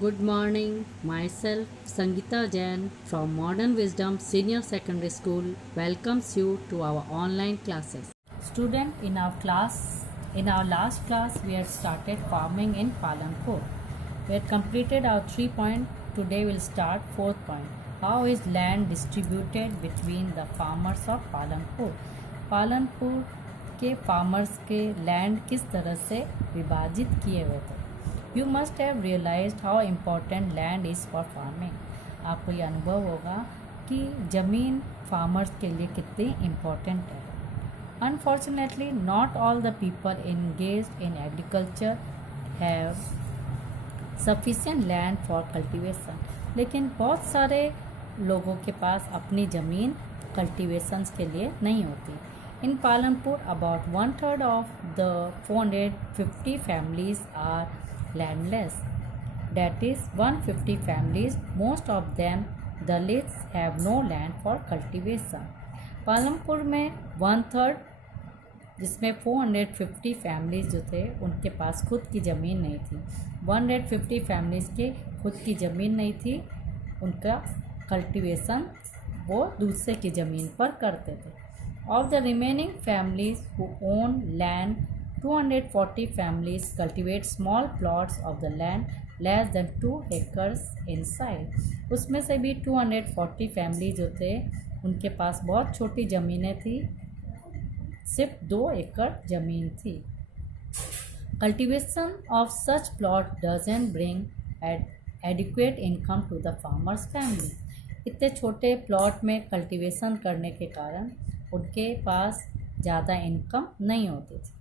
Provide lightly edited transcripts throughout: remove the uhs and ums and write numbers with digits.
Good morning. Myself, Sangeeta Jain from Modern Wisdom Senior Secondary School welcomes you to our online classes. Student, in our last class, we had started farming in Palanpur. We had completed our 3 point. Today we'll start 4th point. How is land distributed between the farmers of Palanpur? Palanpur के farmers के land किस तरह से विभाजित किए हुए थे? You must have realised how important land is for farming. आपको ये अनुभव होगा कि ज़मीन फार्मर्स के लिए कितनी इम्पोर्टेंट है। Unfortunately not all the people engaged in agriculture have sufficient land for cultivation. लेकिन बहुत सारे लोगों के पास अपनी ज़मीन कल्टीवेशंस के लिए नहीं होती। In Palanpur, about 1/3 of the 450 families are landless. That is 150 families, most of them Dalits have no land for cultivation. Palampur में 1/3 जिसमें 450 फैमिलीज़ जो थे उनके पास खुद की ज़मीन नहीं थी। 150 फैमिलीज़ के खुद की ज़मीन नहीं थी, उनका कल्टीवेशन वो दूसरे की ज़मीन पर करते थे। Of the remaining families who own land, 240 families cultivate small plots of the land less than 2 acres in size. उसमें से भी 240 फैमिली जो थे उनके पास बहुत छोटी ज़मीनें थी, सिर्फ 2 एकड़ ज़मीन थी। Cultivation of such plot doesn't bring adequate income to the farmer's family. इतने छोटे प्लॉट में कल्टीवेशन करने के कारण उनके पास ज़्यादा इनकम नहीं होती थी।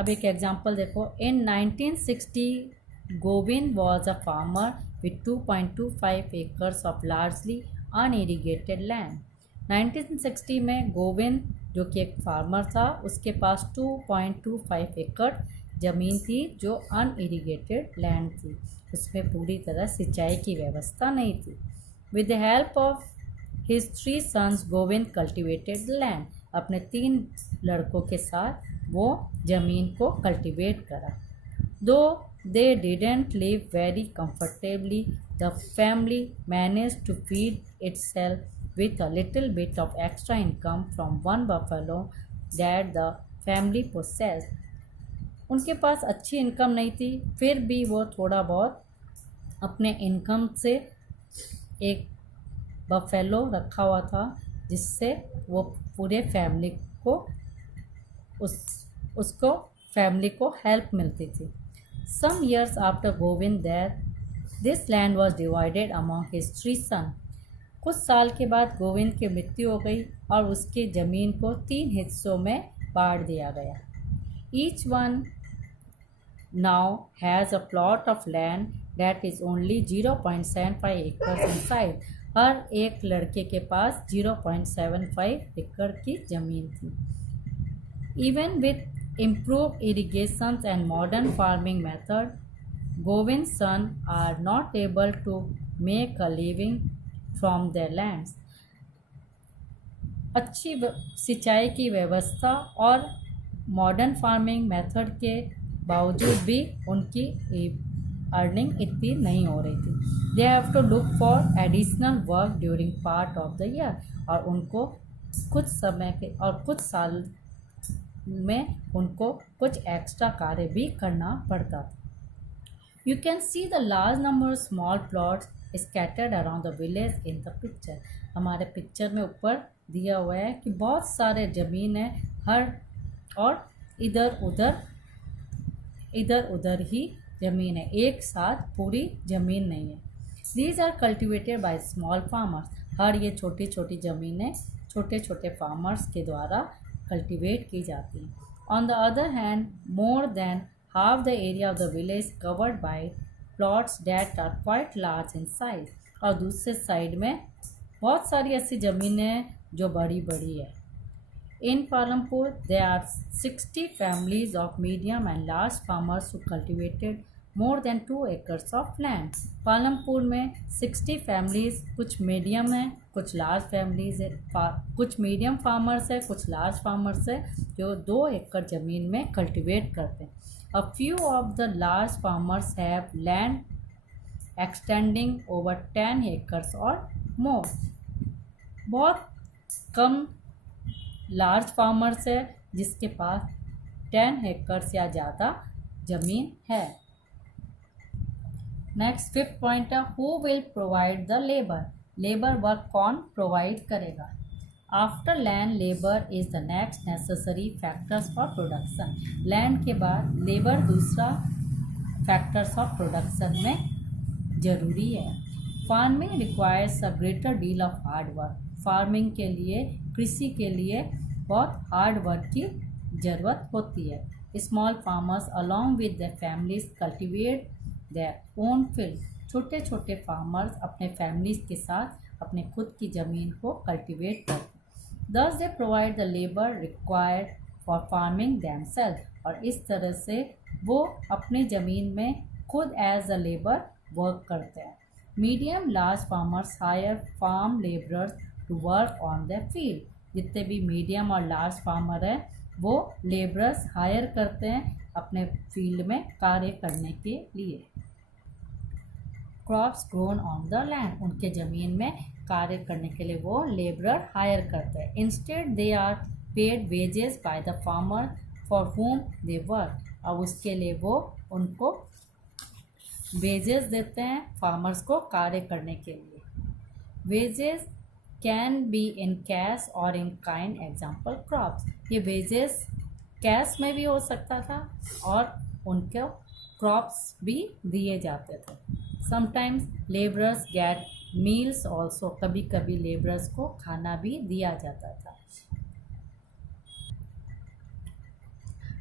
अब एक एग्जांपल देखो। In 1960 Govind was a farmer with 2.25 acres of largely unirrigated land. 1960 में गोविंद जो कि एक फार्मर था, उसके पास 2.25 एकड़ ज़मीन थी जो अनइरिगेटेड लैंड थी, उसमें पूरी तरह सिंचाई की व्यवस्था नहीं थी। With the help of His 3 sons, Govind cultivated land. अपने 3 लड़कों के साथ वो ज़मीन को कल्टिवेट करा। Though they didn't live very comfortably, the family manage to feed itself with a little bit of extra income from one buffalo that the family possessed. उनके पास अच्छी इनकम नहीं थी, फिर भी वो थोड़ा बहुत अपने इनकम से एक बफेलो रखा हुआ था जिससे वो पूरे फैमिली को उसको फैमिली को हेल्प मिलती थी। Some years after Govind death this land was divided among his 3 son. कुछ साल के बाद गोविंद की मृत्यु हो गई और उसकी ज़मीन को 3 हिस्सों में बांट दिया गया। Each one now has a plot of land that is only 0.75 acres in size. हर एक लड़के के पास 0.75 एकड़ की ज़मीन थी। Even with improve irrigation and modern farming method, Govind son are not able to make a living from their lands. अच्छी सिंचाई की व्यवस्था और मॉडर्न फार्मिंग मेथड के बावजूद भी उनकी अर्निंग इतनी नहीं हो रही थी। They have to look for additional work during part of the year. और उनको कुछ समय के और कुछ साल में उनको कुछ एक्स्ट्रा कार्य भी करना पड़ता था। You can see the large number of small plots scattered around the village in the picture. हमारे पिक्चर में ऊपर दिया हुआ है कि बहुत सारे ज़मीन है हर और इधर उधर ही ज़मीन है, एक साथ पूरी ज़मीन नहीं है। These are cultivated by small farmers. हर ये छोटी छोटी ज़मीनें छोटे छोटे फार्मर्स के द्वारा कल्टिवेट की जाती हैं। On the other hand more than half the area of the village covered by plots that are quite large in size. और दूसरे साइड में बहुत सारी ऐसी ज़मीनें जो बड़ी बड़ी है। In Palanpur, there are 60 families of medium and large farmers who cultivated more than 2 acres of land. Palampur में 60 फैमिलीज़, कुछ मीडियम है कुछ लार्ज फैमिलीज़ है, कुछ मीडियम फार्मर्स है कुछ लार्ज फार्मर्स है जो 2 एकड़ ज़मीन में कल्टिवेट करते हैं। A few of the large farmers have land extending over 10 acres और मोर। बहुत कम लार्ज फार्मर्स है जिसके पास 10 एकर्स या ज़्यादा ज़मीन है। नेक्स्ट फिफ्थ पॉइंट है, who will provide the labour. Labour work कौन प्रोवाइड करेगा। After land labour is the next necessary factors for production. Land के बाद लेबर दूसरा फैक्टर्स ऑफ प्रोडक्शन में ज़रूरी है। Farming requires a greater deal of hard work. Farming के लिए, कृषि के लिए बहुत हार्ड वर्क की ज़रूरत होती है। Small farmers along with the families cultivate their own field. छोटे छोटे फार्मर्स अपने फैमिलीज के साथ अपने खुद की ज़मीन को कल्टिवेट करते हैं। दस they provide the labour required for farming themselves. और इस तरह से वो अपनी ज़मीन में खुद एज अ लेबर वर्क करते हैं। Medium large farmers hire farm labourers to work on the field. जितने भी मीडियम और लार्ज फार्मर हैं वो लेबरर्स हायर करते हैं अपने फील्ड में कार्य करने के लिए। Crops grown on the land. उनके ज़मीन में कार्य करने के लिए वो लेबरर हायर करते हैं। Instead they are paid wages by the farmer for whom they work. अब उसके लिए वो उनको वेजेस देते हैं फार्मर्स को कार्य करने के लिए। Wages can be in cash और इन काइंड। Example crops. ये वेजेस कैश में भी हो सकता था और उनको क्रॉप्स भी दिए जाते थे। Sometimes labourers get meals also. कभी कभी लेबरर्स को खाना भी दिया जाता था।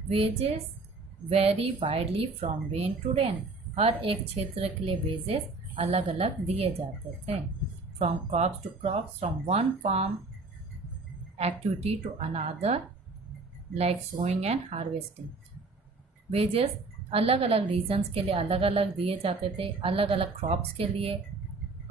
Wages vary widely from rain to rain. हर एक क्षेत्र के लिए वेजेस अलग अलग दिए जाते थे। From crops to crops, from one farm activity to another like sowing and harvesting. Wages अलग अलग रीजन्स के लिए अलग अलग दिए जाते थे। अलग अलग क्रॉप्स के लिए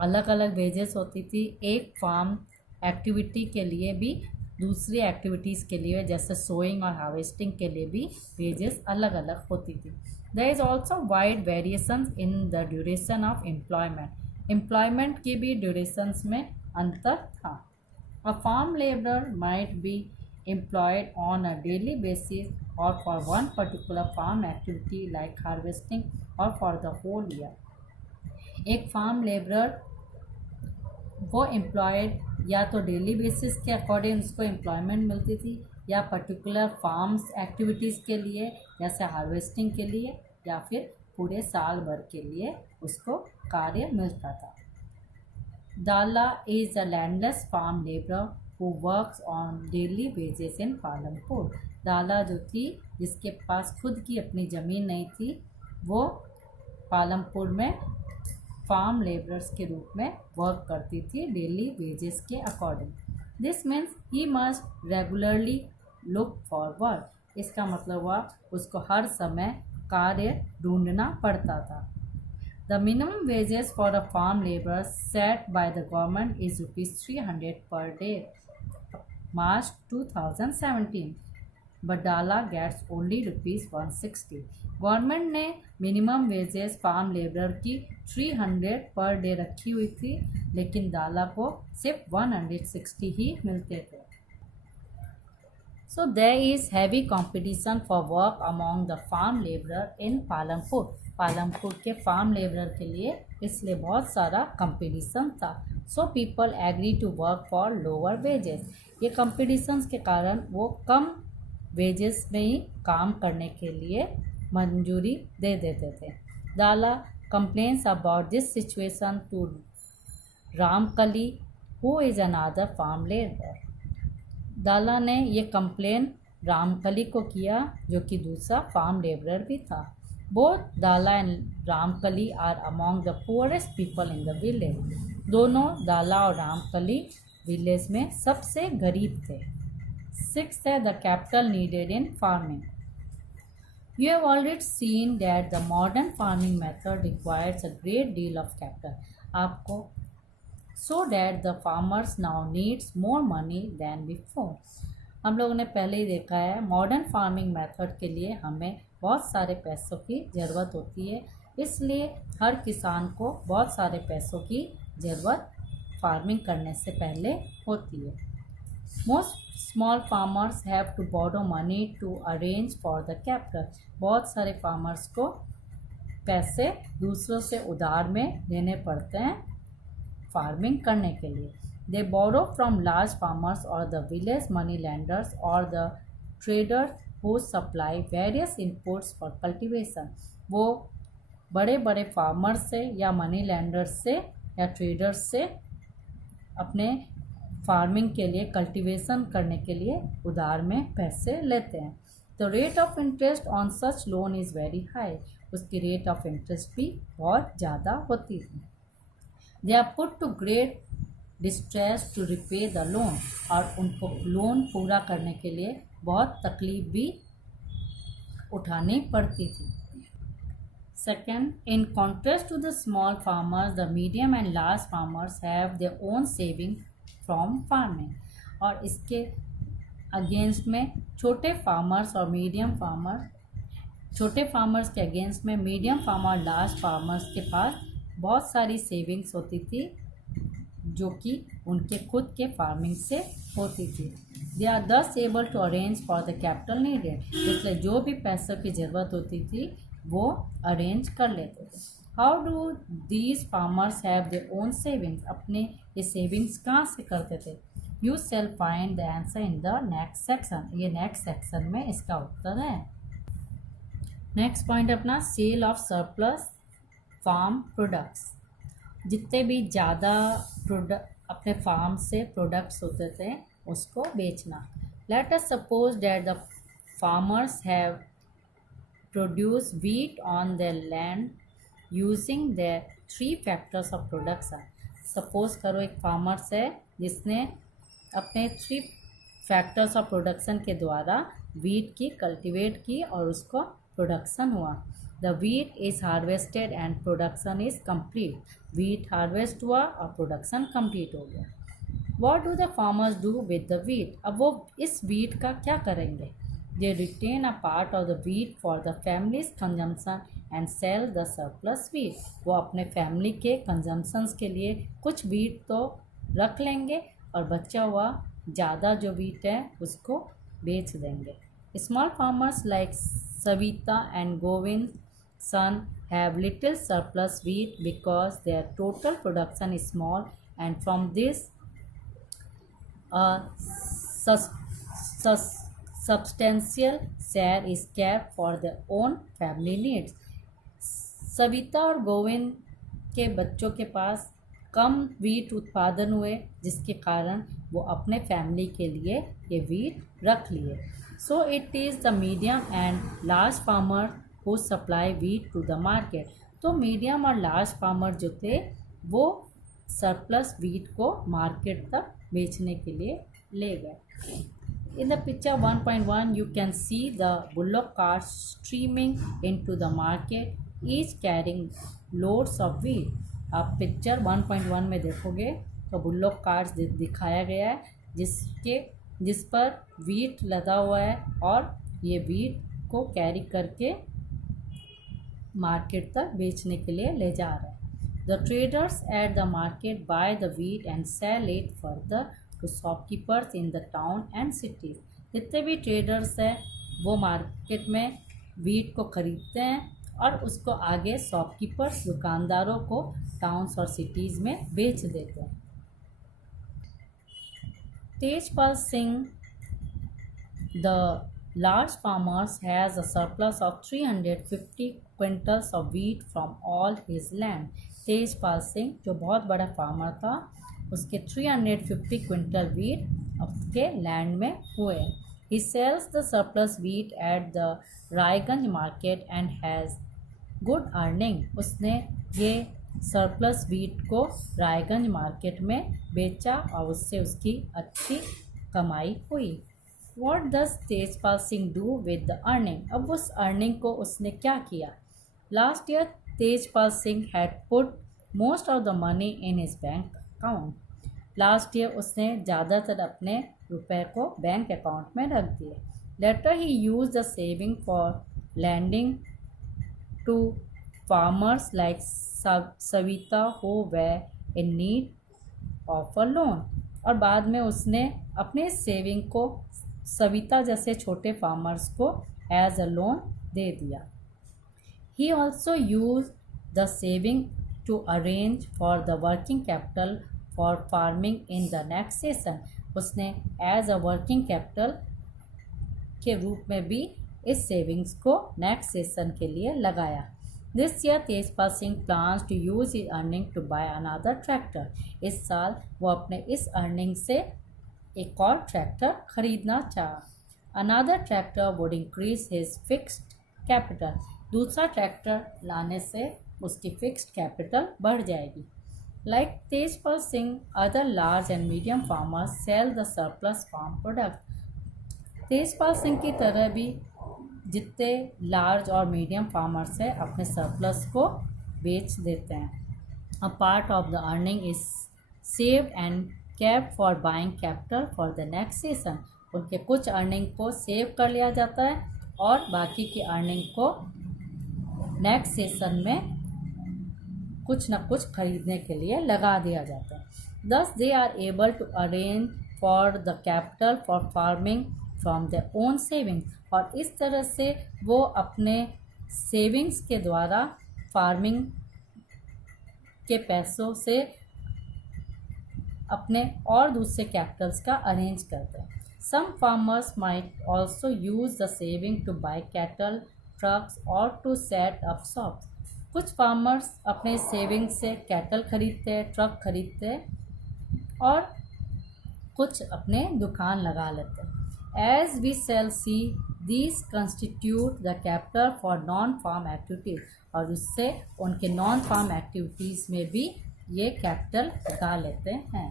अलग अलग वेजेस होती थी। एक फार्म एक्टिविटी के लिए भी दूसरी एक्टिविटीज़ के लिए जैसे सोइंग और हार्वेस्टिंग के लिए भी वेजेस अलग अलग होती थी। There is also wide variations in the duration of employment. Employment की भी ड्यूरेशंस में अंतर था। A farm labourer might be employed on a daily basis or for one particular farm activity like harvesting or for the whole year. एक farm labourer वो employed या तो daily basis के अकॉर्डिंग उसको एम्प्लॉयमेंट मिलती थी या पर्टिकुलर फार्म्स एक्टिविटीज़ के लिए जैसे हार्वेस्टिंग के लिए या फिर पूरे साल भर के लिए उसको कार्य मिलता था। Dala is a landless farm labourer who works on daily wages in Palampur. Dala जो थी जिसके पास खुद की अपनी ज़मीन नहीं थी वो पालमपुर में फार्म लेबरर्स के रूप में वर्क करती थी डेली वेजेस के according. This means he must regularly look for work. इसका मतलब हुआ उसको हर समय कार्य ढूंढना पड़ता था। The minimum wages for a farm laborer set by the government is ₹300 per day. March 2017. But Dala gets only ₹160. Government ने मिनिमम वेजेस फार्म लेबर की 300 पर डे रखी हुई थी लेकिन दाला को सिर्फ 160 ही मिलते थे। So there is heavy competition for work among the farm laborer in Palampur. Palampur के फार्म लेबरर के लिए इसलिए बहुत सारा कंपटीशन था। So people agree to work for lower wages. ये कंपटीशंस के कारण वो कम वेजेस में ही काम करने के लिए मंजूरी दे देते थे। Dala complains about this situation to Ramkali who is another farm labour. Dala ने ये कंप्लेन रामकली को किया जो कि दूसरा फार्म लेबरर भी था। Both Dala and Ramkali are among the poorest people in the village. दोनों दाला और रामकली विलेज में सबसे गरीब थे। सिक्स्थ है the capital needed in farming. You have already seen that the modern farming method requires a great deal of capital. आपको so that the farmers now needs more money than before. हम लोगों ने पहले ही देखा है modern farming method के लिए हमें बहुत सारे पैसों की ज़रूरत होती है इसलिए हर किसान को बहुत सारे पैसों की ज़रूरत फार्मिंग करने से पहले होती है। Most small farmers have to borrow money to arrange for the capital. बहुत सारे फार्मर्स को पैसे दूसरों से उधार में लेने पड़ते हैं फार्मिंग करने के लिए। दे बोरो फ्रॉम लार्ज फार्मर्स और द विलेज मनी लैंडर्स और the traders who supply various inputs for cultivation. वो बड़े बड़े फार्मर्स से या मनी लैंडर्स से या ट्रेडर्स से अपने फार्मिंग के लिए, कल्टीवेशन करने के लिए उधार में पैसे लेते हैं। The rate of interest on such loan is very high. उसकी रेट ऑफ इंटरेस्ट भी बहुत ज़्यादा होती है। They are put to great distress to repay the loan. और उनको लोन पूरा करने के लिए बहुत तकलीफ भी उठानी पड़ती थी। Second, in contrast to the small farmers, the medium and large farmers have their own saving from farming. और इसके अगेंस्ट में छोटे फार्मर्स और मीडियम फार्मर, छोटे फार्मर्स के अगेंस्ट में मीडियम फार्मर, लार्ज फार्मर्स के पास बहुत सारी सेविंग्स होती थी जो कि उनके खुद के फार्मिंग से होती थी। They are thus able to arrange for the capital needed. इसलिए जो भी पैसों की ज़रूरत होती थी वो अरेंज कर लेते थे। How do these farmers have their own savings. अपने ये सेविंग्स कहाँ से करते थे? You shall find the answer in the next section. ये नेक्स्ट सेक्शन में इसका उत्तर है। नेक्स्ट पॉइंट अपना sale of surplus farm products. जितने भी ज़्यादा प्रोडक्ट अपने फार्म से प्रोडक्ट्स होते थे उसको बेचना। Let us suppose that the farmers have produce wheat on their land using their 3 factors of production। Suppose करो एक फार्मर्स है जिसने अपने 3 फैक्टर्स ऑफ प्रोडक्शन के द्वारा वीट की कल्टीवेट की और उसको प्रोडक्शन हुआ। The wheat is harvested and production is complete. Wheat harvest हुआ और प्रोडक्शन कंप्लीट हो गया। What do the farmers do with the wheat. अब वो इस वीट का क्या करेंगे? They retain a part of the wheat for the family's consumption and sell the surplus wheat। वो अपने फैमिली के कंजम्पशंस के लिए कुछ वीट तो रख लेंगे और बचा हुआ ज़्यादा जो वीट है उसको बेच देंगे। Small farmers like Savita and Govind son have little surplus wheat because their total production is small and from this substantial share is kept for their own family needs। Savita और गोविंद के बच्चों के पास कम वीट उत्पादन हुए जिसके कारण वो अपने फैमिली के लिए ये वीट रख लिए। So it is the medium and large farmer who supply wheat to the market. तो मीडियम और लार्ज फार्मर जो थे वो सरप्लस वीट को मार्केट तक बेचने के लिए ले गए। In the picture 1.1 you can see the bullock carts streaming into the market, each carrying loads of wheat। आप पिक्चर 1.1 में देखोगे तो बुल्लोक कार्ट्स दिखाया गया है जिस पर वीट लदा हुआ है और ये वीट को कैरी करके मार्केट तक बेचने के लिए ले जा रहा है। The traders at the market buy the wheat and sell it further to shopkeepers in the town and cities. जितने भी ट्रेडर्स हैं वो मार्केट में वीट को ख़रीदते हैं और उसको आगे शॉपकीपर्स दुकानदारों को टाउन्स और सिटीज़ में बेच देते हैं। Tejpal Singh the large farmers has a surplus of 350 quintals of wheat from all his land. Tejpal Singh जो बहुत बड़ा फार्मर था उसके 350 क्विंटल वीट उसके लैंड में हुए। He sells the surplus wheat at the Raiganj market and has good earning. उसने ये सरप्लस वीट को रायगंज मार्केट में बेचा और उससे उसकी अच्छी कमाई हुई। What does Tejpal Singh do with the earning. अब उस अर्निंग को उसने क्या किया? Last year Tejpal Singh had put most of the money in his bank account. Last year उसने ज़्यादातर अपने रुपए को बैंक अकाउंट में रख दिए। Later he use the saving for lending to farmers like Savita who were in need of a loan. और बाद में उसने अपने सेविंग को सविता जैसे छोटे फार्मर्स को एज अ लोन दे दिया. He also used the saving to arrange for the working capital for farming in the next season. उसने एज अ वर्किंग कैपिटल के रूप में भी इस सेविंग्स को नेक्स्ट सेशन के लिए लगाया. This year Tejpal Singh plans to use his earning to buy another tractor. इस साल वो अपने इस अर्निंग से एक और ट्रैक्टर खरीदना चाहा. Another tractor would increase his fixed capital. दूसरा ट्रैक्टर लाने से उसकी फिक्स्ड कैपिटल बढ़ जाएगी. Like Tejpal Singh, other large and medium farmers sell the surplus farm product. Tejpal Singh की तरह भी जितने लार्ज और मीडियम फार्मर्स हैं अपने सरप्लस को बेच देते हैं. A part of the earning is saved and kept for buying capital for the next season. उनके कुछ अर्निंग को सेव कर लिया जाता है और बाकी की अर्निंग को नेक्स्ट सीजन में कुछ न कुछ खरीदने के लिए लगा दिया जाता है. Thus they are able to arrange for the capital for farming from their own savings. और इस तरह से वो अपने सेविंग्स के द्वारा फार्मिंग के पैसों से अपने और दूसरे कैपिटल्स का अरेंज करते हैं. Some farmers might also use the saving to buy cattle, trucks और टू सेट अप शॉप्स. कुछ फार्मर्स अपने सेविंग से कैटल खरीदते हैं, ट्रक खरीदते हैं और कुछ अपने दुकान लगा लेते हैं. As we shall see, these constitute the capital for non-farm activities. और उससे उनके नॉन फार्म एक्टिविटीज़ में भी ये कैपिटल लगा लेते हैं.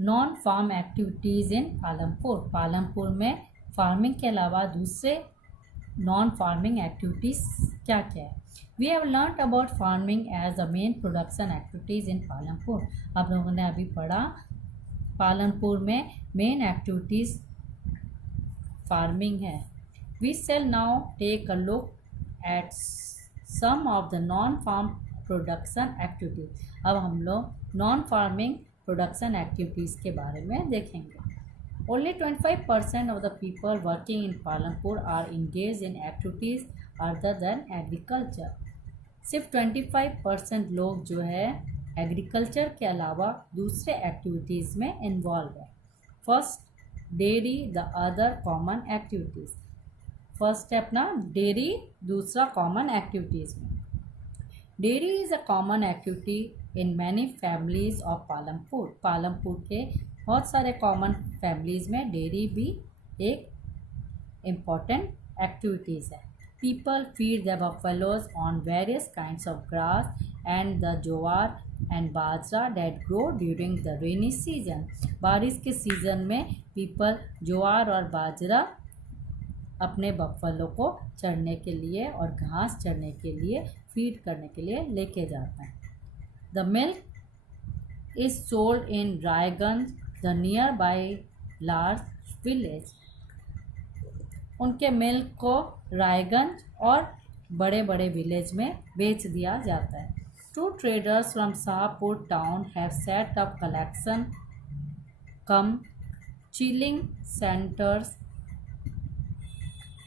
Non farm activities in Palampur. Palampur में फार्मिंग के अलावा दूसरे नॉन फार्मिंग एक्टिविटीज़ क्या क्या है. We have learn about farming as the main production activities in Palampur. आप लोगों ने अभी पढ़ा पालमपुर में मेन एक्टिविटीज़ फार्मिंग है. We shall now take a look at some of the non farm production activities. अब हम लोग नॉन फार्मिंग प्रोडक्शन एक्टिविटीज़ के बारे में देखेंगे. Only 25% of the people working in Palampur are engage in activities other than agriculture. सिर्फ 25% लोग जो है एग्रीकल्चर के अलावा दूसरे एक्टिविटीज़ में इन्वॉल्व है. First dairy, the other common activities. First step ना डेयरी, दूसरा कॉमन एक्टिविटीज़ में. Dairy is a common activity in many families of Palampur. Palampur के बहुत सारे कॉमन फैमिलीज़ में डेयरी भी एक इम्पॉर्टेंट एक्टिविटीज़ है. People feed the buffaloes on various kinds of grass and the jowar and bajra that grow during the rainy season. बारिश के season में पीपल ज्वार और बाजरा अपने बफेलो को चढ़ने के लिए और घास चढ़ने के लिए फीड करने के लिए लेके जाते हैं. The milk is sold in Raiganj, the near by large village. उनके मिल्क को रायगंज और बड़े बड़े विलेज में बेच दिया जाता है. Two traders from Sahapur town have set up collection cum chilling centers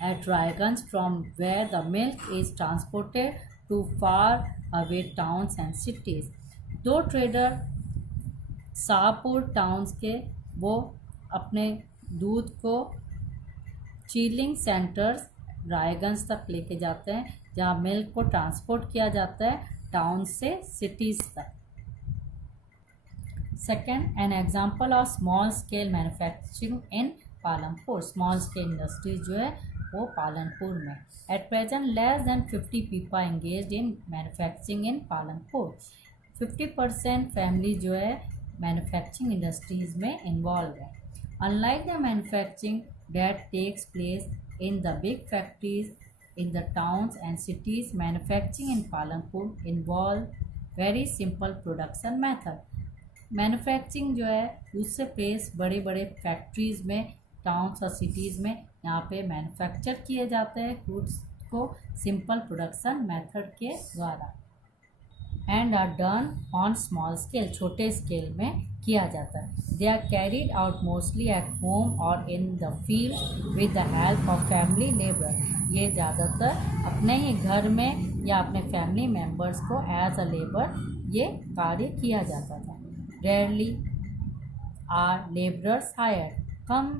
at Raiganj from where the milk is transported to far away towns and cities. दो ट्रेडर शाहपुर टाउन्स के वो अपने दूध को चिलिंग सेंटर्स रायगंज तक लेके जाते हैं जहाँ मिल्क को ट्रांसपोर्ट किया जाता है टाउन से सिटीज़ तक. Second, an example of small scale manufacturing in Palampur. Small scale industries जो है वो पालमपुर में. At present less than 50 people engage in manufacturing in Palampur. 50% family जो है मैन्युफैक्चरिंग इंडस्ट्रीज में इन्वॉल्व है. Unlike the manufacturing that takes place in the big factories in the towns and cities, manufacturing in Palampur involve very simple production method. Manufacturing जो है दूसरे place बड़े बड़े factories में, टाउन्स और सिटीज़ में यहाँ पे मैन्युफैक्चर किए जाते हैं गुड्स को सिंपल प्रोडक्शन मेथड के द्वारा and are done on small scale, छोटे स्केल में किया जाता है। They are carried out mostly at home और in the field with the help of family labour, ये ज़्यादातर अपने ही घर में या अपने फैमिली मेम्बर्स को एज अ लेबर ये कार्य किया जाता था। रेयरली आर लेबरर्स हायर, कम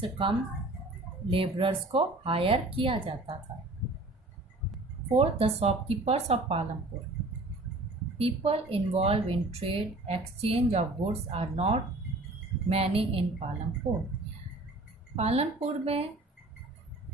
से कम लेबरर्स को हायर किया जाता था। Fourth, the shopkeepers of Palampur, people involved in trade, exchange of goods are not many in Palampur. Palanpur में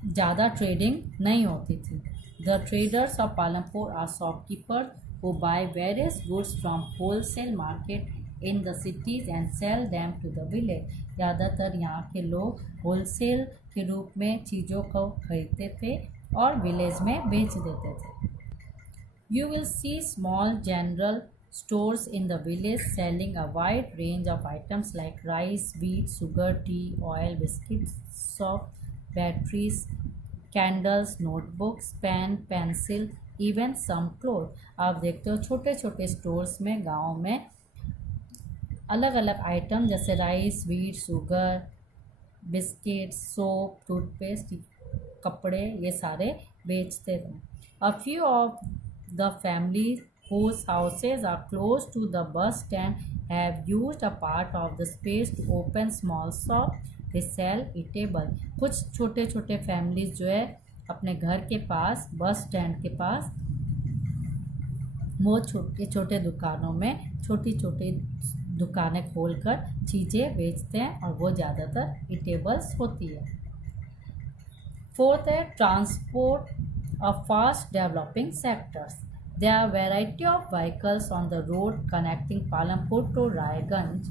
ज़्यादा ट्रेडिंग नहीं होती थी। The traders of Palampur are shopkeepers who buy various goods from wholesale market in the cities and sell them to the village. ज़्यादातर यहाँ के लोग wholesale के रूप में चीज़ों को खरीदते थे और विलेज में बेच देते थे। You will see small general stores in the village selling a wide range of items like rice, wheat, sugar, tea, oil, biscuits, soap, batteries, candles, notebooks, pen, pencil, even some clothes. आप देखते हो छोटे छोटे stores में गाँव में अलग अलग आइटम जैसे rice, wheat, sugar, biscuit, soap, toothpaste, कपड़े, ये सारे बेचते थे। A few of the families whose houses are close to the bus stand have used a part of the space to open small shop. They sell eatable. कुछ छोटे छोटे families जो है अपने घर के पास बस स्टैंड के पास वो छोटे छोटे दुकानों में छोटी छोटी दुकानें खोलकर चीज़ें बेचते हैं और वो ज़्यादातर ईटेबल्स होती है। फोर्थ है transport of fast developing sectors. There are variety of vehicles on the road connecting Palampur to Raiganj.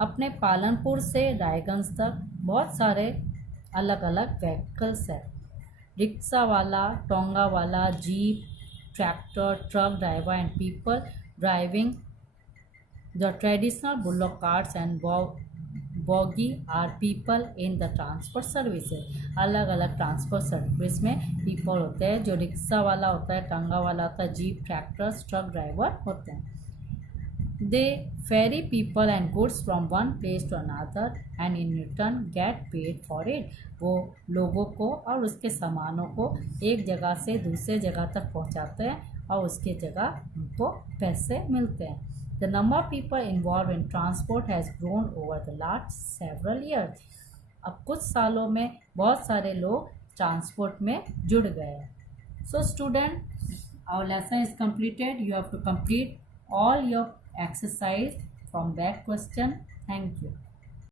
अपने पालनपुर से रायगंज तक बहुत सारे अलग अलग व्हीकल्स हैं। रिक्शा वाला, टोंगा वाला, jeep, tractor, truck driver and people driving the traditional bullock carts and bogie are people in the transport services. अलग अलग ट्रांसपोर्ट सर्विस में पीपल होते हैं, जो रिक्शा वाला होता है, टंगा वाला होता है, जीप, ट्रैक्टर्स, ट्रक ड्राइवर होते हैं। They ferry people and goods from one place to another and in return get paid for it. वो लोगों को और उसके सामानों को एक जगह से दूसरे जगह तक पहुंचाते हैं और उसके जगह उनको पैसे मिलते हैं। The number of people involved in transport has grown over the last several years. अब कुछ सालों में बहुत सारे लोग ट्रांसपोर्ट में जुड़ गए हैं। So student, our lesson is completed. You have to complete all your exercise from that question. Thank you.